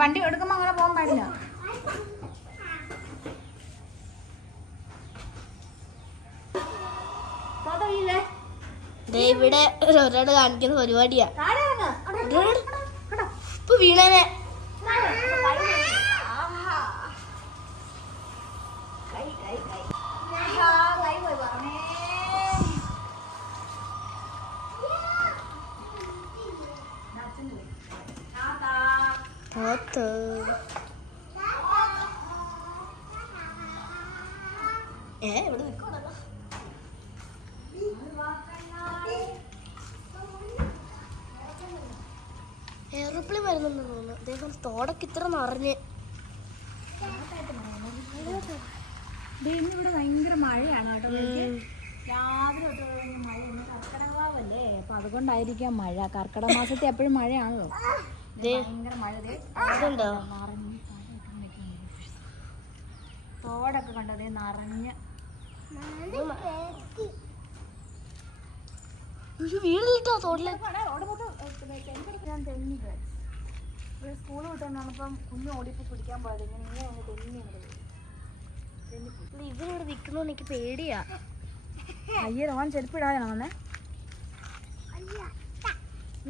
വണ്ടി എടുക്കുമ്പോ അങ്ങനെ പോകാൻ പാടില്ല. ദേ ഇവിടെ ഒരാട് കാണിക്കുന്ന പരിപാടിയാ. ഇപ്പൊ വീണേനെ. വരുന്നുണ്ടെന്ന് തോന്നുന്നു. അദ്ദേഹം തോടൊക്കെ ഇത്ര നിറഞ്ഞ്. ഇവിടെ ഭയങ്കര മഴയാണ് കേട്ടോ. രാവിലെ തൊട്ട് മഴ ഇന്ന് അപ്പൊ അതുകൊണ്ടായിരിക്കാം മഴ. കർക്കിടക മാസത്തെ എപ്പോഴും മഴയാണല്ലോ. ഭയങ്കര മഴ. ഇതുണ്ടോ. തോടൊക്കെ കണ്ടത് നിറഞ്ഞ്. വീടിലിട്ടോ തോട്ടിലേക്ക് റോഡ് മൊത്തം ഞാൻ തെന്നിട്ട് കുഞ്ഞ് ഓടിപ്പോ പിടിക്കാൻ പോയത്. ഇങ്ങനെ ഇങ്ങനെ അങ്ങ് തെന്നി. ഇവരിവിടെ നിൽക്കുന്നോണ്ട് എനിക്ക് പേടിയാ. അയ്യേ ഓൻ ചെരുപ്പിടാനാണ് വന്നേ.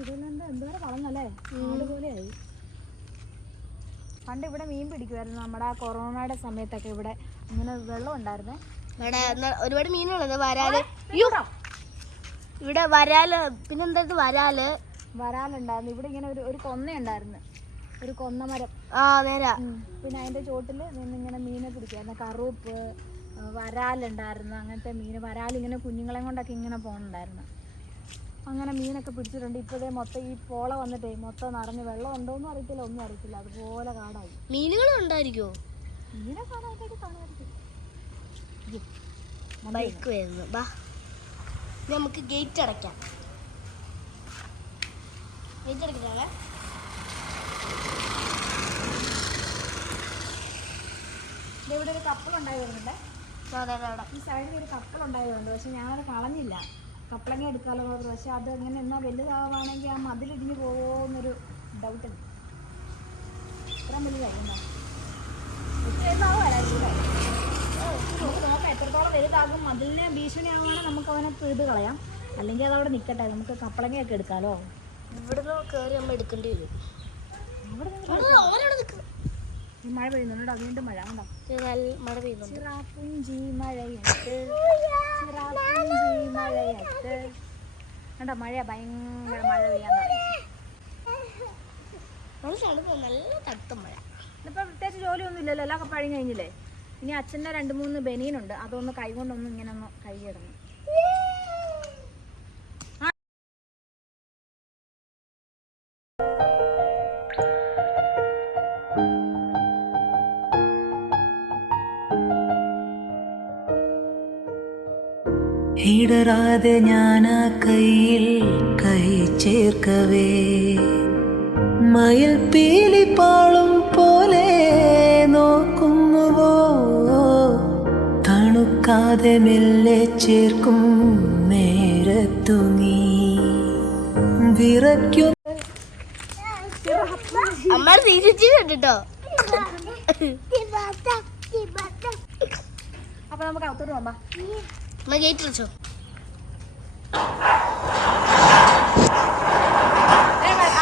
ഇതിലെന്താ എന്തോരം വളർന്നല്ലേ നാട് പോലെയായി പണ്ട് ഇവിടെ മീൻ പിടിക്കുമായിരുന്നു നമ്മുടെ ആ കൊറോണയുടെ സമയത്തൊക്കെ ഇവിടെ ഇങ്ങനെ വെള്ളം ഉണ്ടായിരുന്നേ. ഇവിടെ ഒരുപാട് മീനുള്ളത് വരാൽ. ഇവിടെ വരാൽ. പിന്നെന്താ വരാൽ? വരാലുണ്ടായിരുന്നു. ഇവിടെ ഇങ്ങനെ ഒരു ഒരു കൊന്ന ഉണ്ടായിരുന്നു ഒരു കൊന്നമരം. ആ നേരാ. പിന്നെ അതിന്റെ ചോട്ടിൽ നിന്ന് ഇങ്ങനെ മീനെ പിടിക്കുന്ന കറുപ്പ് വരാലുണ്ടായിരുന്നു. അങ്ങനത്തെ മീൻ വരാലിങ്ങനെ കുഞ്ഞുങ്ങളെ കൊണ്ടൊക്കെ ഇങ്ങനെ പോകണുണ്ടായിരുന്നു അങ്ങനെ മീനൊക്കെ പിടിച്ചിട്ടുണ്ട്. ഇപ്പോഴേ മൊത്തം ഈ പോള വന്നിട്ടേ മൊത്തം നിറഞ്ഞ് വെള്ളം ഉണ്ടോന്നും അറിയത്തില്ല ഒന്നും അറിയത്തില്ല. അതുപോലെ കാടായി. മീനുകൾ ഉണ്ടായിരിക്കോ മീനെ കാണാനായിട്ട് കാണുമായിരിക്കും. ബൈക്ക് വരുന്നു. ബാ. നമുക്ക് ഗേറ്റ് അടയ്ക്കാം. ഗേറ്റ് അടയ്ക്കണേ ദേ ഇവിടെ ഒരു കപ്പൽ ഉണ്ടായി വരുന്നുണ്ട് ഈ സൈഡിൽ ഒരു കപ്പൽ ഉണ്ടായി വരുന്നുണ്ട് പക്ഷെ ഞാനത് കളഞ്ഞില്ല. കപ്പളങ്ങ എടുക്കാമല്ലോ എന്ന് പക്ഷെ അത് എങ്ങനെ എന്നാ വലുതാവാണെങ്കിൽ ആ മതിലിടിഞ്ഞു പോകുമോ എന്നൊരു ഡൗട്ട് ഉണ്ട്. ഇത്രയും വലുതായിരുന്നു? നമുക്ക് നോക്കാം എത്രത്തോളം വലുതാകും. മതിലിനെ ഭീഷണിയാവുകയാണെങ്കിൽ നമുക്ക് അവനെ ഇത് കളയാം. അല്ലെങ്കിൽ അതവിടെ നിൽക്കട്ടെ നമുക്ക് കപ്പളങ്ങയൊക്കെ എടുക്കാമല്ലോ ഇവിടുന്ന് കയറി നമ്മൾ എടുക്കേണ്ടി വരും. മഴ പെയ്യുന്നുണ്ടോ? വീണ്ടും മഴ നല്ല മഴ പെയ്യുന്നുണ്ട്. ചിറാപ്പുഞ്ചി മഴയത്ത് ചിറാപ്പുഞ്ചി മഴയത്ത്. കണ്ടോ മഴ ഭയങ്കര മഴ പെയ്യാൻ തുടങ്ങി. നല്ല തണുത്ത മഴ. ഇന്നിപ്പോൾ പ്രത്യേകിച്ച് ജോലിയൊന്നും ഇല്ലല്ലോ. എല്ലാം പഴി കഴിഞ്ഞില്ലേ? ഇനി അച്ഛന്റെ രണ്ട് മൂന്ന് ബനീനുണ്ട് അതൊന്ന് കൈകൊണ്ടൊന്ന് ഇങ്ങനെ ഒന്ന് കൈ കൈയിടണം ഇടറാതെ ഞാൻ ആ കയ്യിൽ കൈ ചേർക്കവേ. മയിൽ പീലിപ്പാളും പോലെ നോക്കുന്നുവോ? തണുക്കാതെ മെല്ലെ ചേർക്കും നേരത്തു നീ വിറയ്ക്കും അപ്പൊ നമുക്ക് അകത്തോട്ട് പോകാം ഗേറ്റ് അടച്ചോ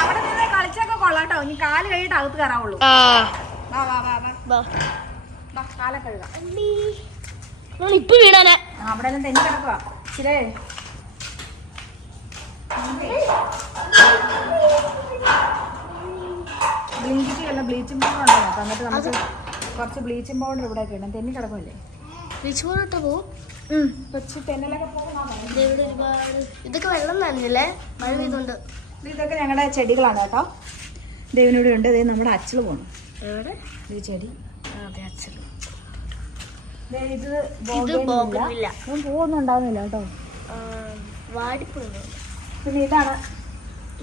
അവിടെ നിന്ന് കളിച്ചൊക്കെ കൊള്ളാട്ടോ ഇനി കാൽ കഴിയിട്ട് അകത്ത് കയറാവുള്ളൂ. വാ വാ വാ വാ. വാ. കാലം കഴുകാം ഇപ്പൊ വീണാനാ? ആ, അവിടെ എല്ലാം തെന്നി കിടക്കുക ഇച്ചിരേ ബ്ലിങ്കിക്ക് വല്ല ബ്ലീച്ചിങ് പൗഡർ ഉണ്ടോ? നോക്കാം എന്നിട്ട് നമുക്ക് കുറച്ച് ബ്ലീച്ചിങ് പൗഡർ ഇവിടെ ഒക്കെ ഇടാം തെന്നി കിടക്കുമല്ലേ വിളിച്ചോട്ടോ പൗഡർ ഇട്ടോ ദേ ഇവിടെ ഒരുപാട് ഇതൊക്കെ വെള്ളം നനഞ്ഞല്ലേ? മഴ പെയ്തുണ്ട്. ഇതൊക്കെ ഞങ്ങളുടെ ചെടികളാണ് കേട്ടോ. ദൈവനോട് ഉണ്ട്. ദേ നമ്മുടെ അച്ചിൽ പോണു. എവിടെ? ഈ ചെടി. അതെ ദേ ഇത് ഇത് പൂവൊന്നും ഉണ്ടാവുന്നില്ല കേട്ടോ. വാടിപ്പോയി? പിന്നെ ഇതാണ്.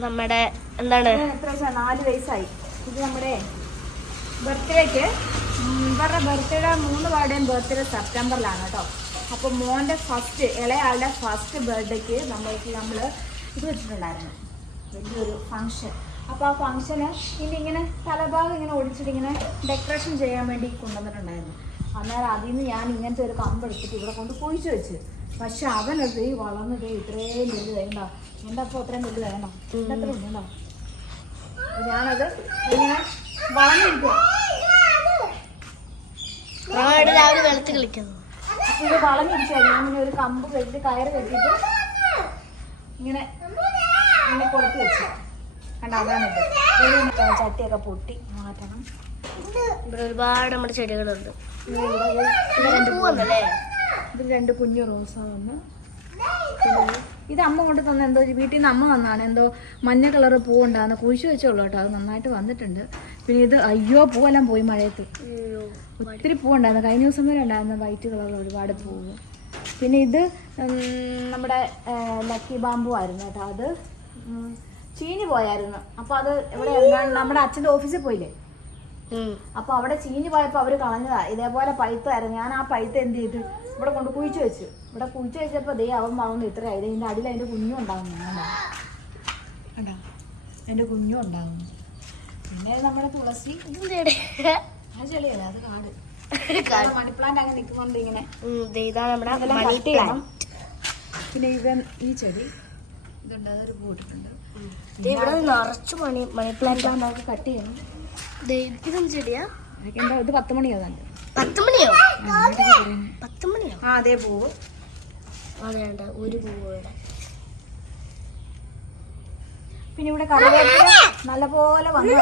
നമ്മുടെ എന്താണ്? എത്ര വയസ്സാണ് നാല് വയസ്സായി. ഇത് നമ്മുടെ ബർത്ത്ഡേക്ക്. ഇവരുടെ ബർത്ത്ഡേ മൂന്ന് പേരുടെയും ബർത്ത്ഡേ സെപ്റ്റംബറിലാണ് കേട്ടോ. അപ്പോൾ മോന്റെ ഫസ്റ്റ് ഇളയാളുടെ ഫസ്റ്റ് ബർത്ത്ഡേക്ക് നമ്മൾക്ക് നമ്മൾ ഇത് വെച്ചിട്ടുണ്ടായിരുന്നു. വലിയൊരു ഫങ്ഷൻ അപ്പോൾ ആ ഫങ്ഷന് ഇനി ഇങ്ങനെ തലഭാഗം ഇങ്ങനെ ഒടിച്ചിട്ട് ഇങ്ങനെ ഡെക്കറേഷൻ ചെയ്യാൻ വേണ്ടി കൊണ്ടുവന്നിട്ടുണ്ടായിരുന്നു. അന്നേരം അതിൽ നിന്ന് ഞാൻ ഇങ്ങനത്തെ ഒരു കമ്പ് എടുത്തിട്ട് ഇവിടെ കൊണ്ട് കുഴിച്ചു വെച്ച്. പക്ഷെ അവനത് ഈ വളർന്നിട്ട് ഇത്രയും വേണ്ട എന്റെ അപ്പോൾ അത്രയും വലുതായിണ്ടോ എന്റെ അത്ര ഉണ്ടോ ഞാനത് ഇങ്ങനെ വളർന്നിരിക്കും രാവിലെ കളിക്കുന്നു. ഇത് വളഞ്ഞിരിക്കുക ഞാൻ ഇങ്ങനെ ഒരു കമ്പ് കെട്ടി കയറ് കെട്ടിയിട്ട് ഇങ്ങനെ ഇങ്ങനെ കൊടുത്തു വെച്ചു. കണ്ടോ? അതാണ് ഇത്. ചട്ടിയൊക്കെ പൊട്ടി. മാറ്റണം. ഇവിടെ ഒരുപാട് നമ്മുടെ ചെടികളുണ്ട്. ഇതിൽ രണ്ട് കുഞ്ഞു റോസ വന്ന്. ഇത് അമ്മ കൊണ്ട് തന്ന എന്തോ വീട്ടിൽ നിന്ന് അമ്മ വന്നാണ്. എന്തോ മഞ്ഞ കളർ പൂവുണ്ടാകുന്ന കുഴിച്ചു വെച്ചോളൂ കേട്ടോ. അത് നന്നായിട്ട് വന്നിട്ടുണ്ട്. പിന്നെ ഇത് അയ്യോ പൂവെല്ലാം പോയി മഴയത്ത്. ഒത്തിരി പൂവുണ്ടായിരുന്നു. കഴിഞ്ഞ ദിവസം വരെ ഉണ്ടായിരുന്നു വൈറ്റ് കളറിൽ ഒരുപാട് പൂവ്. പിന്നെ ഇത് നമ്മുടെ ലക്കി ബാമ്പു ആയിരുന്നു കേട്ടോ അത്. ചീഞ്ഞു പോയായിരുന്നു. അപ്പോൾ അത് എവിടെ നമ്മുടെ അച്ഛന്റെ ഓഫീസിൽ പോയില്ലേ? അപ്പൊ അവിടെ ചീഞ്ഞു പോയപ്പോ അവർ കളഞ്ഞതാ. ഇതേപോലെ പൈത്തായിരുന്നു ഞാൻ ആ പൈപ്പ് എന്ത് ചെയ്തു? ഇവിടെ കൊണ്ട് കുഴിച്ചു വെച്ചു. ഇവിടെ കുഴിച്ചു വെച്ചപ്പോ ദേ അവൻ വളർന്നു ഇത്രയായി ഇതിന്റെ അടിയിൽ അതിന്റെ കുഞ്ഞും ഉണ്ടാകുന്നു കുഞ്ഞു കുഞ്ഞും ഉണ്ടാകുന്നു പിന്നെ നമ്മുടെ തുളസി? ആ ചെളിയല്ല? അത് കാട്. കാട്. മണി പ്ലാന്റ് അങ്ങനെ നിൽക്കുന്നുണ്ട് ഇങ്ങനെ. അതെല്ലാം cut ചെയ്യണം. പിന്നെ ഈ ചെടി ഇതുണ്ട്. അതൊരു ഇവിടെ നിറച്ച് മണി മണി പ്ലാന്റ് നമുക്ക് കട്ട് ചെയ്യണം. ഇതൊന്നും ചെടിയാ? അതൊക്കെ എന്താ ഇത് പത്ത് മണിയോ തന്നെ പത്ത് മണിയോ? പത്ത് മണിയോ? ആ അതേ പൂവ്. അതെ ഒരു പൂവ് ഇവിടെ. പിന്നെ ഇവിടെ കറിവേപ്പില. നല്ലപോലെ വന്നു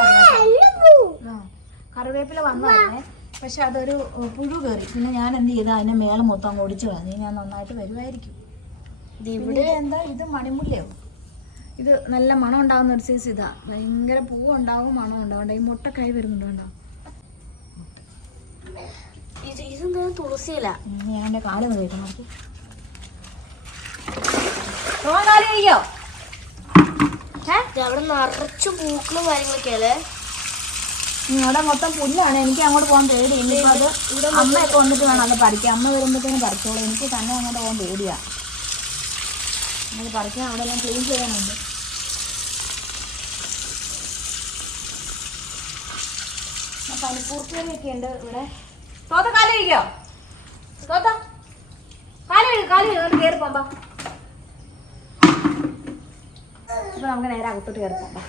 കറിവേപ്പില വന്നതായിരുന്നേ പക്ഷെ അതൊരു പുഴു കയറി. പിന്നെ ഞാൻ എന്ത് ചെയ്ത അതിന്റെ മേലെ മൊത്തം അങ്ങ് ഒടിച്ചു കളഞ്ഞു. ഞാൻ നന്നായിട്ട് വരുമായിരിക്കും ഇവിടെ എന്താ ഇത് മണിമുല്ലയോ? ഇത് നല്ല മണം ഉണ്ടാകുന്ന ഒരു സൈസ് ഇതാ. ഭയങ്കര പൂവ് ഉണ്ടാവും മണം ഉണ്ടാവും. ഈ മുട്ട കൈ വരുന്നുണ്ടോ ഇതെന്താ തുളസിയില. ഞാൻ കഴിക്കണം നോക്കി റോൺ കാൽ കഴിക്കോ ഏ ദേ അവിടെ നിറച്ചു പൂക്കളും കാര്യങ്ങളൊക്കെ അല്ലേ? ഉം, അവിടെ മൊത്തം പുല്ലാണ്. എനിക്ക് അങ്ങോട്ട് പോകാൻ പേടി. ഇനിയിപ്പോൾ അത് അമ്മയൊക്കെ വന്നിട്ട് വേണം അത് പഠിക്കാൻ അമ്മ വരുമ്പോഴത്തേനും പറിച്ചോളൂ. എനിക്ക് തന്നെ അങ്ങോട്ട് പോകാൻ പേടിയാ. അത് പറിക്കാൻ അവിടെ എല്ലാം ക്ലീൻ ചെയ്യാനുണ്ട്. പനിക്കൂർക്കയൊക്കെ ഉണ്ട് ഇവിടെ. തോത്ത കാലോ തോത്ത കാലോ കാലോ കയറി പോകാം അപ്പൊ നമുക്ക് നേരെ അകത്തോട്ട് കയറി പോകാം.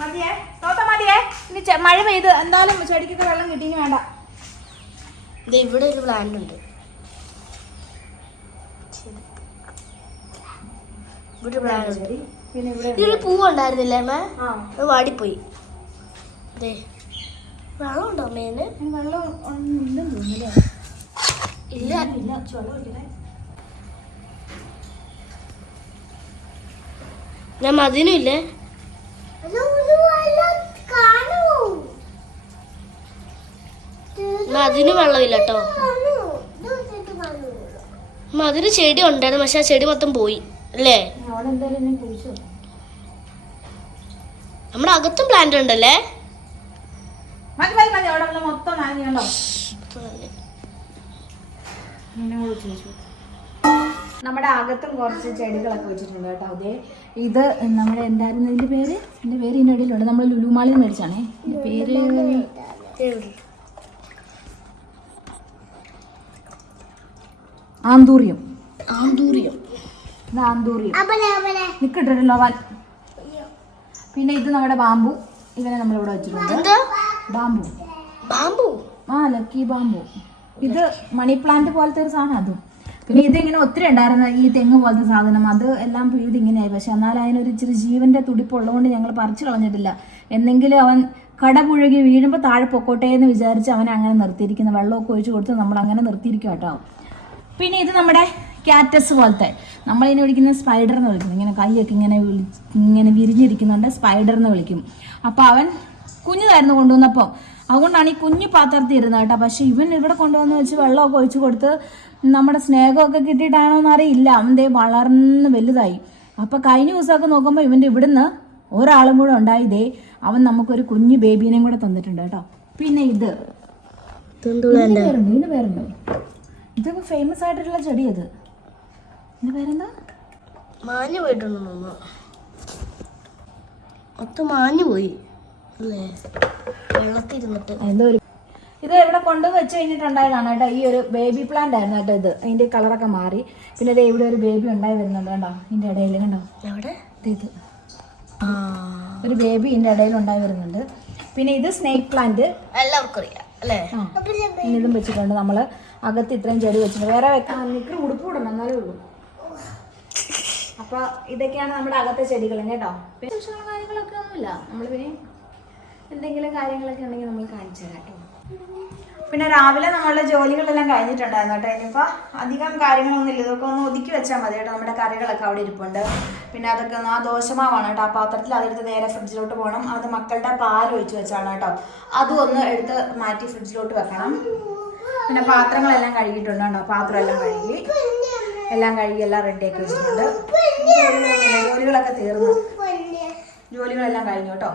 മതിയേ? തോത്ത മതിയേ? ഇനി മഴ പെയ്ത് എന്തായാലും ചെടിക്കൊക്കെ വെള്ളം കിട്ടിയിന് വേണ്ട. ഇവിടെ ഒരു പ്ലാന്റ് ഉണ്ട്. ഇവിടെ ഒരു പ്ലാന്റ് ഉണ്ട്. ശരി പിന്നെ ഇവിടെ ഇതിൽ പൂവുണ്ടായിരുന്നില്ലേ അമ്മ? അത് വാടിപ്പോയി. ദേ വെള്ളം ഉണ്ടോ അമ്മേന് വെള്ളം തോന്നുന്നില്ലേ ഇല്ല. ഇല്ല വെള്ളം ഞാൻ മതിനും ഇല്ലേ മതിന് വെള്ളമില്ല കേട്ടോ. മതിന് ചെടി ഉണ്ടായിരുന്നു പക്ഷെ ആ ചെടി മൊത്തം പോയി അല്ലേ? നമ്മുടെ അകത്തും പ്ലാന്റ് ഉണ്ടല്ലേ? നമ്മുടെ അകത്തും കുറച്ച് ചെടികളൊക്കെ വെച്ചിട്ടുണ്ട് കേട്ടോ. അതെ ഇത് നമ്മുടെ എന്തായിരുന്നു ഇതിന്റെ പേര്? ഇതിന്റെ പേര് ഇതിന്റെ ഇടയിലുണ്ട്. നമ്മൾ ലുലുമാളിൽ മേടിച്ചാണേ. പേര് ആന്തൂറിയം. ആന്തൂറിയം. ഇത് ആന്തൂറിയം. നിക്കട്ടില്ലല്ലോ അവൻ പിന്നെ ഇത് നമ്മുടെ ബാമ്പു ഇവനെ നമ്മളിവിടെ വെച്ചിട്ടുണ്ട്. ബാമ്പു ബാമ്പു ആ ലക്കി ബാമ്പു ഇത് മണി പ്ലാന്റ് പോലത്തെ ഒരു സാധനം അതും. പിന്നെ ഇത് ഇങ്ങനെ ഒത്തിരി ഉണ്ടായിരുന്ന ഈ തെങ്ങ് പോലത്തെ സാധനം അത് എല്ലാം പിഴുത് ഇങ്ങനെയായി. പക്ഷെ എന്നാലും അതിനൊരു ഇച്ചിരി ജീവന്റെ തുടിപ്പുള്ളതുകൊണ്ട് ഞങ്ങൾ പറിച്ചു കളഞ്ഞിട്ടില്ല. എന്തെങ്കിലും അവൻ കട കടപുഴകി വീഴുമ്പോൾ താഴെ പൊക്കോട്ടെ എന്ന് വിചാരിച്ച് അവനെ അങ്ങനെ നിർത്തിയിരിക്കുന്നു. വെള്ളമൊക്കെ ഒഴിച്ചു കൊടുത്ത് നമ്മൾ അങ്ങനെ നിർത്തിയിരിക്കും കേട്ടോ പിന്നെ ഇത് നമ്മുടെ ക്യാറ്റസ് പോലത്തെ. നമ്മളിതിനെ വിളിക്കുന്ന സ്പൈഡർ എന്ന് വിളിക്കുന്നു. ഇങ്ങനെ കൈയൊക്കെ ഇങ്ങനെ വിളി ഇങ്ങനെ വിരിഞ്ഞിരിക്കുന്നുണ്ട്. സ്പൈഡർ എന്ന് വിളിക്കും. അപ്പോൾ അവൻ കുഞ്ഞിതായിരുന്നു കൊണ്ടുവന്നപ്പോൾ അതുകൊണ്ടാണ് ഈ കുഞ്ഞു പാത്രത്തിൽ ഇരുന്നത് കേട്ടോ. പക്ഷെ ഇവൻ ഇവിടെ കൊണ്ടുവന്ന് വെച്ച് വെള്ളമൊക്കെ ഒഴിച്ചു കൊടുത്ത് നമ്മുടെ സ്നേഹമൊക്കെ കിട്ടിയിട്ടാണോ എന്ന് അറിയില്ല അവൻ ദേ വളർന്ന് വലുതായി. അപ്പോൾ കഴിഞ്ഞ ദിവസമൊക്കെ നോക്കുമ്പോൾ ഇവന്റെ ഇവിടുന്ന് ഒരാളും കൂടെ ഉണ്ടായി. ദേ അവൻ നമുക്കൊരു കുഞ്ഞു ബേബീനെയും കൂടെ തന്നിട്ടുണ്ട് കേട്ടോ. പിന്നെ ഇത്. ഇതിന് പേരുണ്ട് ഇതിന് പേരുണ്ടോ. ഇതൊക്കെ ഫേമസ് ആയിട്ടുള്ള ചെടി അത്. ഇതിന്റെ പേരെന്താ? മാഞ്ഞു പോയിട്ടുണ്ട് മൊത്തം മാഞ്ഞു പോയി. അല്ലേ? വെള്ളത്തിൽ ഇരുന്നിട്ട് എന്തോ ഒരു ഇത് ഇവിടെ കൊണ്ടുവന്ന് വെച്ച് കഴിഞ്ഞിട്ടുണ്ടായതാണ് കേട്ടോ. ഈ ഒരു ബേബി പ്ലാന്റ് ആയിരുന്നു കേട്ടോ ഇത്. അതിന്റെ കളറൊക്കെ മാറി. പിന്നെ ഇത് ഇവിടെ ഒരു ബേബി ഉണ്ടായി വരുന്നുണ്ട് കേട്ടോ ഇതിന്റെ ഇടയിൽ കണ്ടോ? എവിടെ? ഇത്. ഒരു ബേബി ഇതിന്റെ ഇടയിൽ ഉണ്ടായി വരുന്നുണ്ട്. പിന്നെ ഇത് സ്നേക്ക് പ്ലാന്റ് എല്ലാവർക്കും അറിയാം അല്ലേ? ഇതും വെച്ചിട്ടുണ്ട് നമ്മൾ. അകത്ത് ഇത്രയും ചെടി വെച്ചിട്ടുണ്ട്. വേറെ വെക്കാൻ നിൽക്കുന്ന ഉടുപ്പ് ഇടണം എന്നാലേ ഉള്ളൂ. അപ്പൊ ഇതൊക്കെയാണ് നമ്മുടെ അകത്തെ ചെടികൾ കേട്ടോ. പിന്നെ കാര്യങ്ങളൊക്കെ ഒന്നുമില്ല. നമ്മൾ പിന്നെ എന്തെങ്കിലും കാര്യങ്ങളൊക്കെ ഉണ്ടെങ്കിൽ നമ്മൾ കാണിച്ചു തരാം കേട്ടോ. പിന്നെ രാവിലെ നമ്മളുടെ ജോലികളെല്ലാം കഴിഞ്ഞിട്ടുണ്ടായിരുന്നു കേട്ടോ. ഇനിയിപ്പോൾ അധികം കാര്യങ്ങളൊന്നും ഇല്ല. ഇതൊക്കെ ഒന്ന് ഒതുക്കി വെച്ചാൽ മതി കേട്ടോ. നമ്മുടെ കറികളൊക്കെ അവിടെ ഇരിപ്പുണ്ട്. പിന്നെ അതൊക്കെ ഒന്ന് ആ ദോശമാവാണ് കേട്ടോ. ആ പാത്രത്തിൽ അതെടുത്ത് നേരെ ഫ്രിഡ്ജിലോട്ട് പോകണം. അത് മക്കളുടെ പാൽ ഒഴിച്ച് വെച്ചാണ് കേട്ടോ. അതും ഒന്ന് എടുത്ത് മാറ്റി ഫ്രിഡ്ജിലോട്ട് വെക്കണം. പിന്നെ പാത്രങ്ങളെല്ലാം കഴുകിയിട്ടുണ്ട് കേട്ടോ. പാത്രമെല്ലാം കഴുകി. എല്ലാം കഴുകി എല്ലാം റെഡിയാക്കി വെച്ചിട്ടുണ്ട്. ജോലികളൊക്കെ തീർന്നു. ജോലികളെല്ലാം കഴിഞ്ഞു കേട്ടോ.